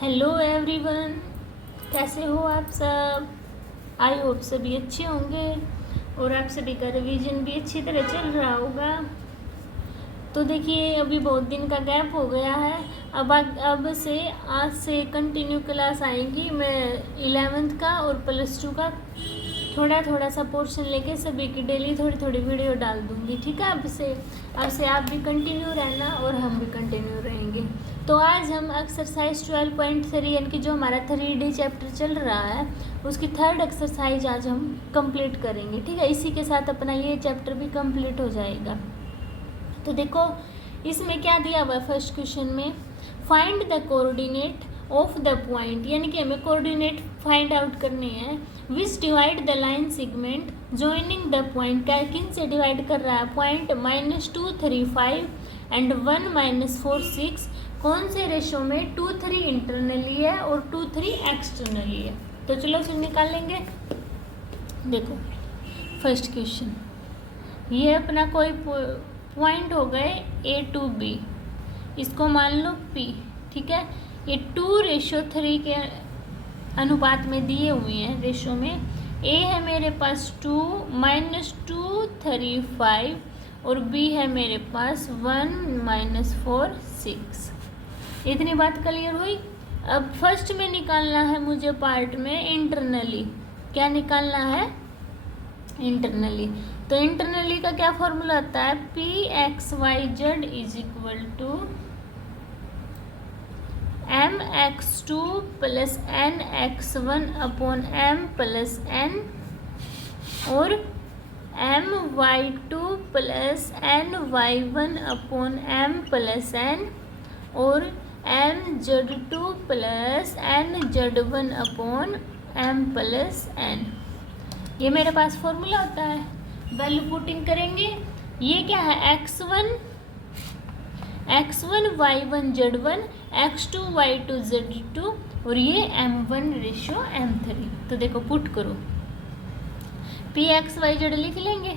Hello everyone, कैसे हो आप सब। आई होप सभी अच्छे होंगे और आप सभी का रिवीजन भी अच्छी तरह चल रहा होगा। तो देखिए, अभी बहुत दिन का गैप हो गया है। अब से आज से कंटिन्यू क्लास आएंगी। मैं 11th का और +2 का थोड़ा थोड़ा सा पोर्शन लेके सभी की डेली थोड़ी थोड़ी वीडियो डाल दूंगी। ठीक है, अब से आप भी कंटिन्यू रहना और हम भी कंटिन्यू रहेंगे। तो आज हम एक्सरसाइज 12.3 यानी कि जो हमारा 3D चैप्टर चल रहा है उसकी 3rd एक्सरसाइज आज हम कंप्लीट करेंगे। ठीक है, इसी के साथ अपना ये चैप्टर भी कंप्लीट हो जाएगा। तो देखो इसमें क्या दिया हुआ है। फर्स्ट क्वेश्चन में find the coordinate of the point, यानी कि हमें कोऑर्डिनेट फाइंड आउट करने हैं। विच divide the line segment joining the point, क्या किन से डिवाइड कर रहा है पॉइंट -2 3 5 एंड 1 -4 6। कौन से रेशो में 2 3 इंटरनली है और 2 3 एक्सटर्नली है। तो चलो फिर निकाल लेंगे। देखो फर्स्ट क्वेश्चन, ये अपना कोई पॉइंट हो गए A to B, इसको मान लो P। ठीक है, ये 2:3 के अनुपात में दिए हुए हैं रेशो में। A है मेरे पास 2 -2 3 5 और B है मेरे पास 1 -4 6। इतनी बात क्लियर हुई। अब फर्स्ट में निकालना है मुझे पार्ट में इंटरनली। क्या निकालना है? इंटरनली। तो इंटरनली का क्या फॉर्मूला आता है? Pxyz = mx2 + nx1 upon m + n और my2 + ny1 upon m + n और mz2 + nz1 upon m + n। ये मेरे पास फॉर्मूला होता है। वैल्यू पुटिंग करेंगे। ये क्या है? x1 y1 z1 x2 y2 z2 और ये m1:m3। तो देखो पुट करो, Pxyz लिख लेंगे।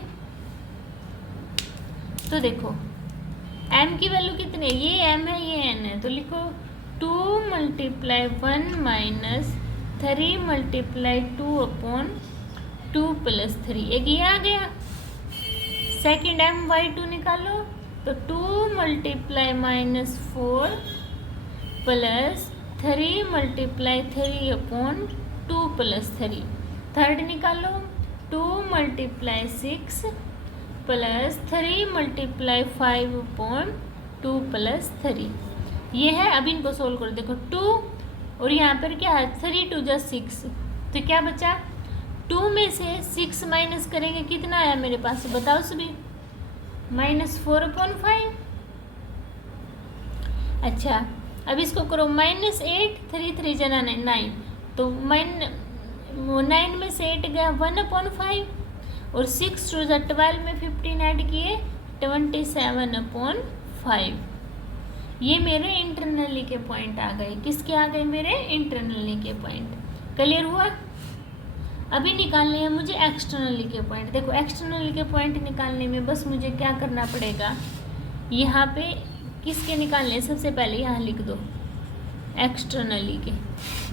तो देखो m की वैल्यू कितनी है? ये m है, ये n है। तो लिखो 2 × 1 - 3 × 2 अपॉन 2 + 3। एक ये आ गया। सेकेंड my2 निकालो तो 2 × -4 + 3 × 3 अपॉन 2 + 3। थर्ड निकालो 2 × 6 + 3 × 5 अपॉन 2 + 3। ये है। अब इनको सोल्व करो। देखो 2 और यहाँ पर क्या है? 3 × 2 = 6। तो क्या बचा? 2 में से 6 माइनस करेंगे, कितना आया मेरे पास? बताओ सभी। -4/5। अच्छा, अब इसको करो -8 3 3 × 9। तो 9 में से 8 गया 1/5 और 6 2 = 12 में 15 ऐड किए 27/5। ये मेरे इंटरनली के पॉइंट आ गए। किसके आ गए? मेरे इंटरनली के पॉइंट। क्लियर हुआ? अभी निकालने हैं मुझे एक्सटर्नली के पॉइंट। देखो एक्सटर्नली के पॉइंट निकालने में बस मुझे क्या करना पड़ेगा, यहाँ पे किसके निकालने हैं? सबसे पहले यहाँ लिख दो एक्सटर्नली के।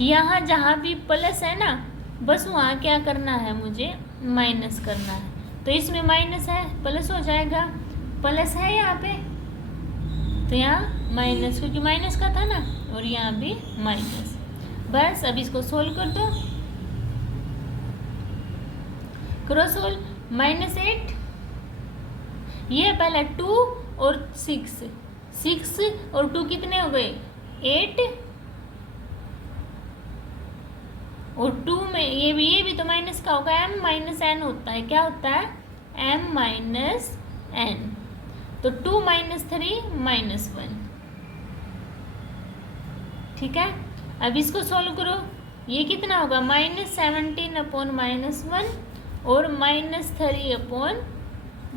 यहाँ जहाँ भी प्लस है ना, बस वहाँ क्या करना है? मुझे माइनस करना है। तो इसमें माइनस है, प्लस हो जाएगा। प्लस है यहाँ पे, तो यहाँ माइनस, क्योंकि माइनस का था ना, और यहाँ भी माइनस। बस अब इसको सोल्व कर दो। क्रॉसोल -8, ये पहला 2 और 6 और 2 कितने हो गए? 8 और 2 में ये भी तो माइनस का होगा। m - n होता है। क्या होता है? m - n। तो 2 - 3 -1। ठीक है, अब इसको सोल्व करो। ये कितना होगा? -17 अपॉन -1 और -3 अपॉन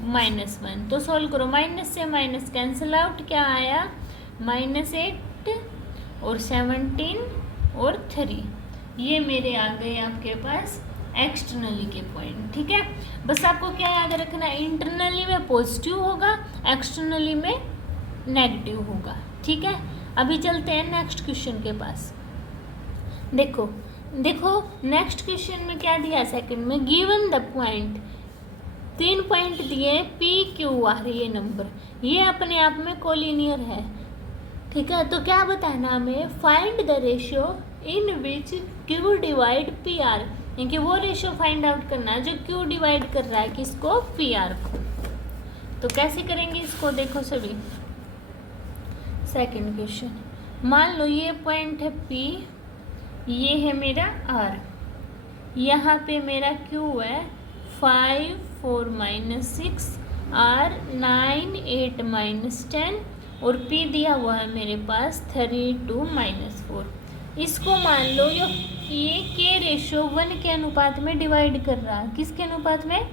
-1। तो सोल्व करो। माइनस से माइनस कैंसिल आउट। क्या आया? -8 और 17 और 3। ये मेरे आ गए आपके पास एक्सटर्नली के पॉइंट। ठीक है, बस आपको क्या याद रखना है? इंटरनली में पॉजिटिव होगा, एक्सटर्नली में नेगेटिव होगा। ठीक है, अभी चलते हैं नेक्स्ट क्वेश्चन के पास। देखो देखो नेक्स्ट क्वेश्चन में क्या दिया, सेकंड में गिवन द पॉइंट, 3 पॉइंट दिए पी क्यू आर, ये नंबर ये अपने आप में कोलिनियर है, ठीक है। तो क्या बताना हमें, find the ratio in which Q divide P R, यानी वो रेशियो फाइंड आउट करना है जो क्यू डिवाइड कर रहा है किसको, पी आर को। तो कैसे करेंगे इसको, देखो सभी, सेकंड क्वेश्चन, मान लो ये पॉइंट है पी, ये है मेरा आर, यहाँ पे मेरा क्यू है 5 4 -6, आर 9 8 -10 और पी दिया हुआ है मेरे पास 3 2 -4। इसको मान लो ये के रेशियो 1 के अनुपात में डिवाइड कर रहा है, किसके अनुपात में,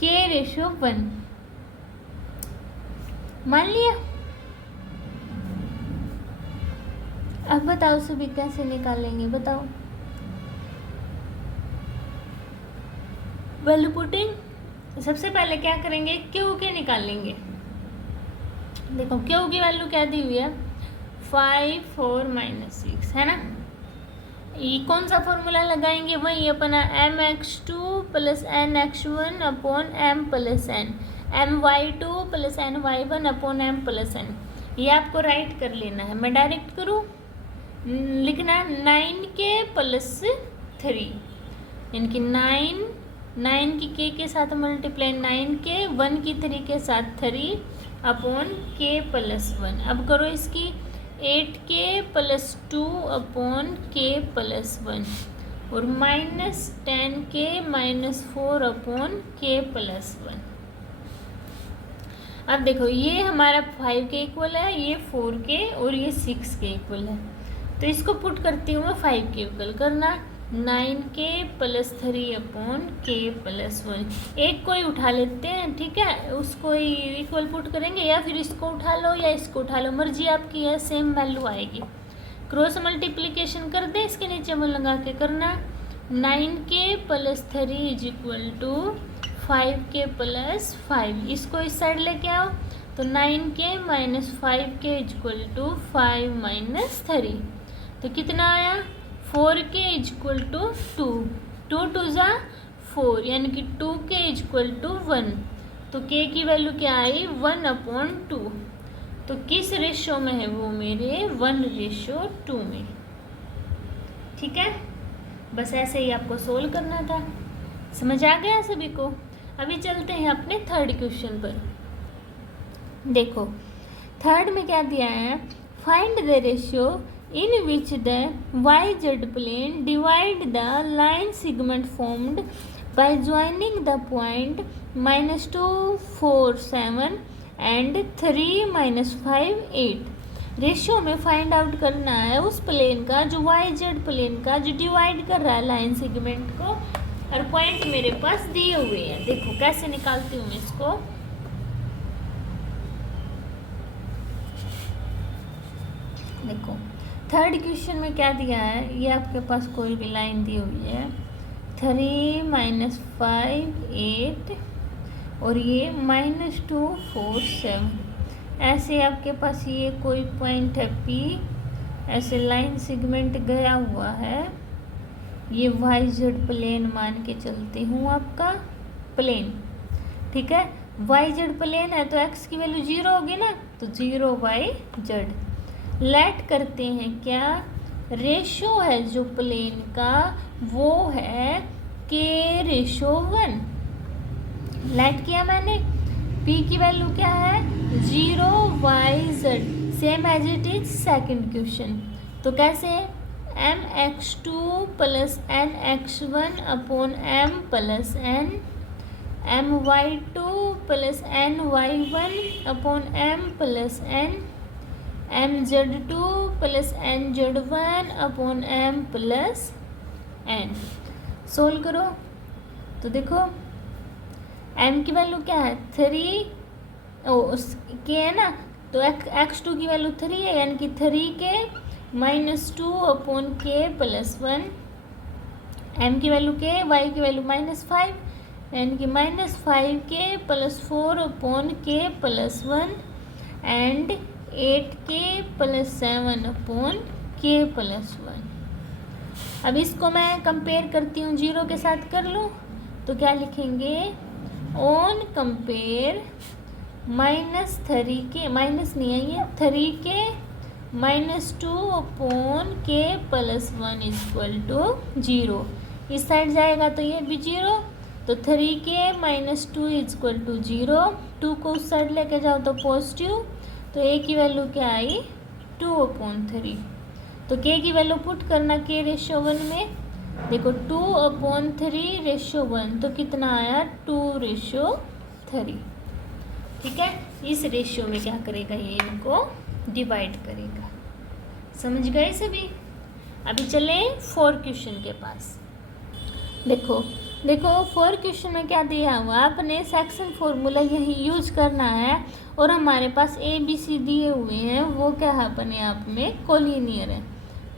के रेशियो 1, मान लिया। अब बताओ सभी कैसे निकालेंगे, बताओ। वैल्यू पुटिंग, सबसे पहले क्या करेंगे, क्यू के निकालेंगे। देखो क्यू की वैल्यू क्या दी हुई है, 5 4 -6 है ना। ये कौन सा फॉर्मूला लगाएंगे, वही अपना mx2 + nx1 upon m + n, my2 + ny1 upon m + n। ये आपको राइट कर लेना है, मैं डायरेक्ट करूँ, लिखना 9k + 3, यानी कि 9 की k के साथ मल्टीप्लाई 9k, 1 की 3 के साथ 3 अपॉन k + 1। अब करो इसकी 8k + 2 अपॉन k + 1 और -10k - 4 अपॉन k + 1। अब देखो ये हमारा 5 के इक्वल है, ये 4 के और ये 6 के इक्वल है। तो इसको पुट करती हूँ मैं 5 के इक्वल करना, 9k + 3 अपॉन k + 1। एक कोई उठा लेते हैं, ठीक है, उसको ही इक्वल पुट करेंगे, या फिर इसको उठा लो या इसको उठा लो, मर्जी आपकी है, सेम वैल्यू आएगी। क्रॉस मल्टीप्लिकेशन कर दे, इसके नीचे में लगा के करना, 9k + 3 = 5k + 5। इसको इस साइड लेके आओ, तो 9k - 5k = 5 - 3। तो कितना आया, 4k = 2, 2 2 ज़ा 4, यानी कि 2k = 1। तो k की वैल्यू क्या आई, 1/2। तो किस रेशियो में है वो मेरे, 1:2 में, ठीक है। बस ऐसे ही आपको सोल्व करना था, समझ आ गया सभी को। अभी चलते हैं अपने थर्ड क्वेश्चन पर। देखो थर्ड में क्या दिया है, find the ratio in which the yz plane divide the line segment formed by joining the point -2 4 7 and 3 -5 8। Ratio में फाइंड आउट करना है उस प्लेन का, जो yz प्लेन का जो डिवाइड कर रहा है लाइन सेगमेंट को, और पॉइंट मेरे पास दिए हुए हैं। देखो कैसे निकालती हूँ मैं इसको, देखो थर्ड क्वेश्चन में क्या दिया है, ये आपके पास कोई भी लाइन दी हुई है, 3 -5 8 और ये -2 4 7। ऐसे आपके पास ये कोई पॉइंट है P, ऐसे लाइन सेगमेंट गया हुआ है, ये YZ प्लेन मान के चलती हूँ, आपका प्लेन, ठीक है। YZ प्लेन है तो x की वैल्यू 0 होगी ना, तो 0 YZ। लेट करते हैं क्या, रेशो है जो प्लेन का वो है k/1। लेट किया मैंने, p की वैल्यू क्या है, 0 YZ, same as it is second question. तो कैसे, mx2 + nx1 upon m + n, my2 + ny1 upon m + n, mz2 + nz1 upon m + n। Solve करो तो देखो m की वैल्यू क्या है, 3 के है ना, तो x2 की वैल्यू 3 है, यानी कि 3k - 2 अपॉन k + 1, m की वैल्यू k, y की वैल्यू -5, यानी कि -5k + 4 upon k + 1 and 8k + 7 upon k + 1। अब इसको मैं कंपेयर करती हूँ 0 के साथ, कर लूँ तो क्या लिखेंगे, ऑन कंपेयर -3 के, माइनस नहीं है ये, 3 के -2 अपॉन के प्लस 1 इक्वल टू 0। इस साइड जाएगा तो ये भी 0, तो 3 के -2 इक्वल टू 0। 2 को उस साइड लेके जाओ तो पॉजिटिव, तो a की वैल्यू क्या आई, 2/3। तो k की वैल्यू पुट करना k/1 में, देखो 2/3/1, तो कितना आया, 2/3। ठीक है, इस रेशियो में क्या करेगा, ये इनको डिवाइड करेगा। समझ गए सभी। अभी चले 4 क्वेश्चन के पास। देखो 4 क्वेश्चन में क्या दिया हुआ, आपने सेक्शन फॉर्मूला यही यूज करना है, और हमारे पास ABC दिए हुए हैं, वो क्या है, अपने आप में कोलिनियर है।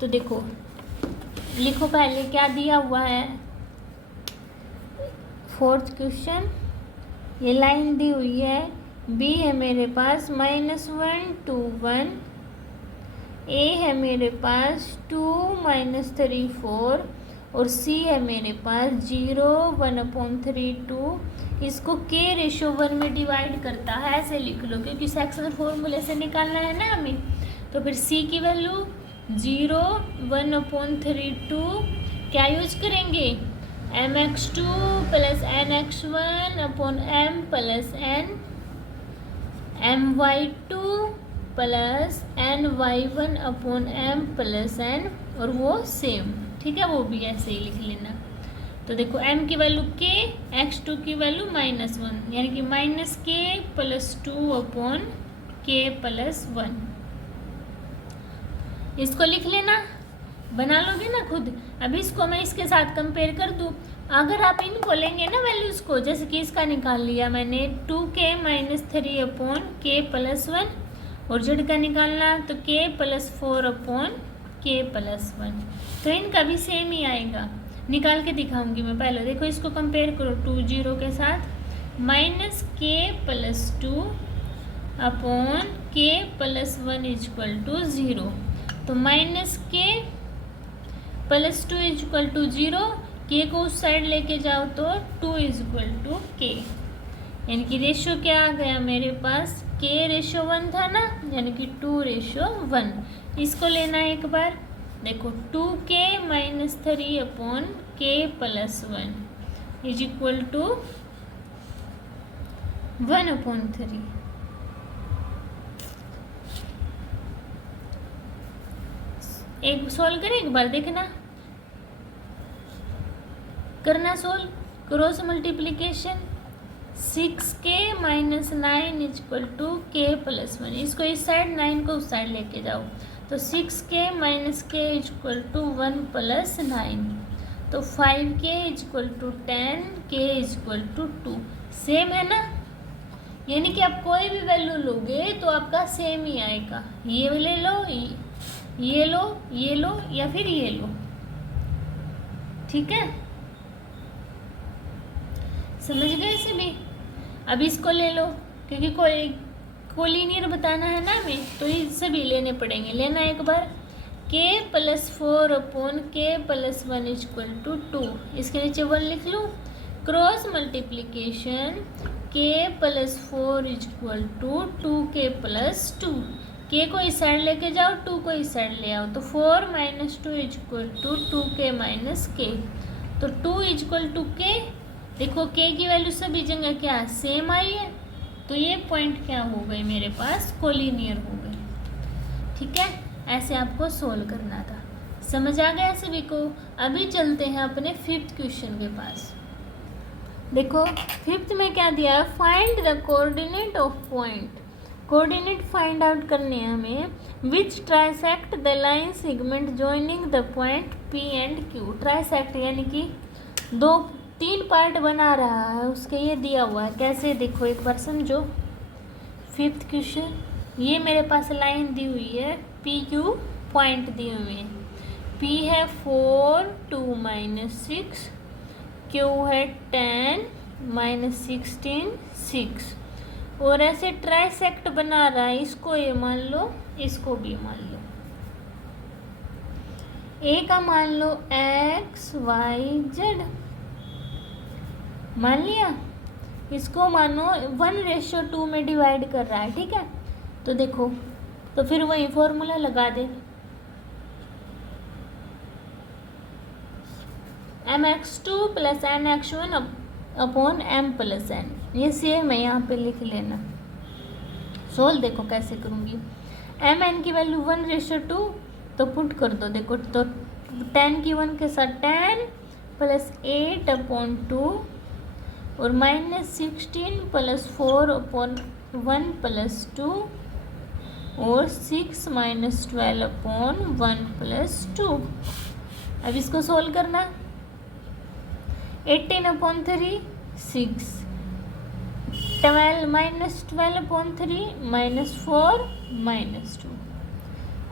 तो देखो लिखो पहले क्या दिया हुआ है, 4th क्वेश्चन, ये लाइन दी हुई है, B है मेरे पास -1 2 1, A है मेरे पास 2 -3 4, और C है मेरे पास 0 1/3 2। इसको k/1 में डिवाइड करता है, ऐसे लिख लो, क्योंकि सेक्शन फॉर्मूले से निकालना है ना हमें। तो फिर C की वैल्यू 0 1/3 2 क्या यूज करेंगे, mx2 + nx1 upon m + n, my2 + ny1 upon m + n, और वो सेम, ठीक है, वो भी ऐसे ही लिख लेना। तो देखो m की वैल्यू k, x2 की वैल्यू -1, यानी कि -k + 2 अपॉन k + 1। इसको लिख लेना, बना लोगे ना खुद। अभी इसको मैं इसके साथ कंपेयर कर दूँ, अगर आप इनको लेंगे ना वैल्यूज को, जैसे कि इसका निकाल लिया मैंने 2k - 3 अपॉन k + 1, और z का निकालना तो k + 4 अपॉन k + 1, तो इनका भी सेम ही आएगा। निकाल के दिखाऊंगी मैं, पहले देखो इसको कंपेयर करो 2 0 के साथ, -k + 2 upon k + 1 equal to 0, तो -k + 2 इक्वल टू 0, k को उस साइड लेके जाओ तो 2 इक्वल टू k, यानी कि रेशियो क्या आ गया मेरे पास, k/1 था ना, यानी कि 2/1। इसको लेना है एक बार, देखो 2k - 3 upon k + 1 is equal to 1/3। एक सॉल्व करें, एक बार देखना, करना solve, cross multiplication, 6k - 9 equal to k + 1। इसको इस साइड, 9 को उस साइड लेके जाओ, तो 6k - k इक्वल टू 1 + 9, तो 5k equal to 10, k equal to 2। Same है ना, यानी कि आप कोई भी वैल्यू लोगे तो आपका सेम ही आएगा। ये ले लो, ये लो, ये लो, या फिर ये लो, ठीक है, समझ गए सभी। अब इसको ले लो, क्योंकि कोई कोलिनियर बताना है ना हमें, तो ये सभी लेने पड़ेंगे। लेना एक बार, k + 4 upon k + 1 equal to 2, इसके नीचे 1 लिख लो, cross multiplication k + 4 equal to 2k + 2, k को इस साइड लेके जाओ, 2 को इस साइड ले आओ, तो 4 - 2 इक्वल टू 2k - k, तो 2 इक्वल टू k। देखो k की वैल्यू सभी जगह क्या सेम आई है, तो ये पॉइंट क्या हो गए मेरे पास, कोलिनियर हो गए, ठीक है। ऐसे आपको सोल्व करना था, समझ आ गया सभी को। अभी चलते हैं अपने 5th क्वेश्चन के पास। देखो 5th में क्या दिया है, find the coordinate of point. Coordinate find out करने हैं हमें, which trisect the line segment joining the point P and Q। Trisect यानी कि 3 पार्ट बना रहा है, उसके ये दिया हुआ है, कैसे देखो एक बार समझो। 5th क्वेश्चन, ये मेरे पास लाइन दी हुई है, PQ पॉइंट दिए हुए हैं, P है 4 2 - 6, Q है 10 - 16 6, और ऐसे ट्राइसेक्ट बना रहा है, इसको ये मान लो, इसको भी मान लो। ए का मान लो एक्स वाई जेड, मान लिया। इसको मानो 1:2 में डिवाइड कर रहा है, ठीक है। तो देखो, तो फिर वही फॉर्मूला लगा दे, mx2 + nx1 upon m + n। ये सेम है, यहाँ पे लिख लेना। सोल्व देखो कैसे करूँगी। एम एन की वैल्यू 1:2, तो पुट कर दो। देखो तो 10 की 1 के साथ 10 + 8/2 और -16 + 4/1 + 2 और 6 - 12/1 + 2। अब इसको सोल्व करना। 18/3 6, 12 - 12/3 -4 -2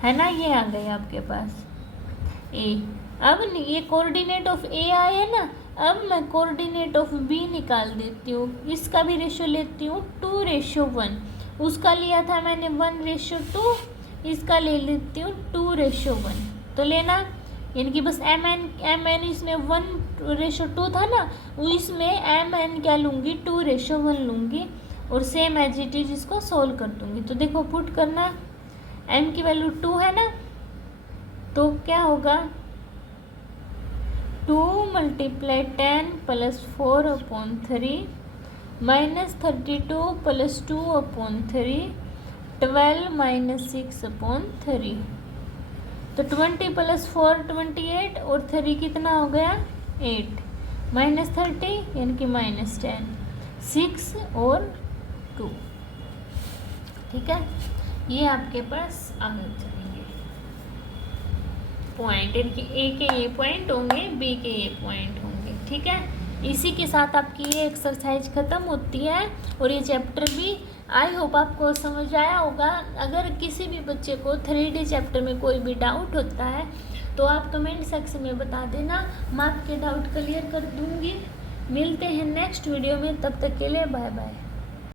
है ना। ये आ गए आपके पास ए। अब ये कोऑर्डिनेट ऑफ ए आए ना, अब मैं कोऑर्डिनेट ऑफ बी निकाल देती हूँ। इसका भी रेशो लेती हूँ 2:1। उसका लिया था मैंने 1:2, इसका ले लेती हूँ 2:1। तो लेना, यानी कि बस एम एन इसमें 1:2 था ना, इसमें एम एन क्या लूँगी 2:1 लूँगी और सेम एज इट इज इसको सोल्व कर दूँगी। तो देखो पुट करना, एम की वैल्यू 2 है ना, तो क्या होगा 2 × 10 + 4/3 -32 + 2/3 12 - 6/3। तो 20 + 4 28 और 3 कितना हो गया 8 -30 यानी कि -10 6 और 2, ठीक है। ये आपके पास आगे चलेंगे पॉइंट, इनके ए के ये पॉइंट होंगे, बी के ये पॉइंट होंगे, ठीक है। इसी के साथ आपकी ये एक्सरसाइज ख़त्म होती है और ये चैप्टर भी आई होप आपको समझ आया होगा। अगर किसी भी बच्चे को 3D चैप्टर में कोई भी डाउट होता है तो आप कमेंट सेक्शन में बता देना, मैं आपके डाउट क्लियर कर दूँगी। मिलते हैं नेक्स्ट वीडियो में, तब तक के लिए बाय बाय।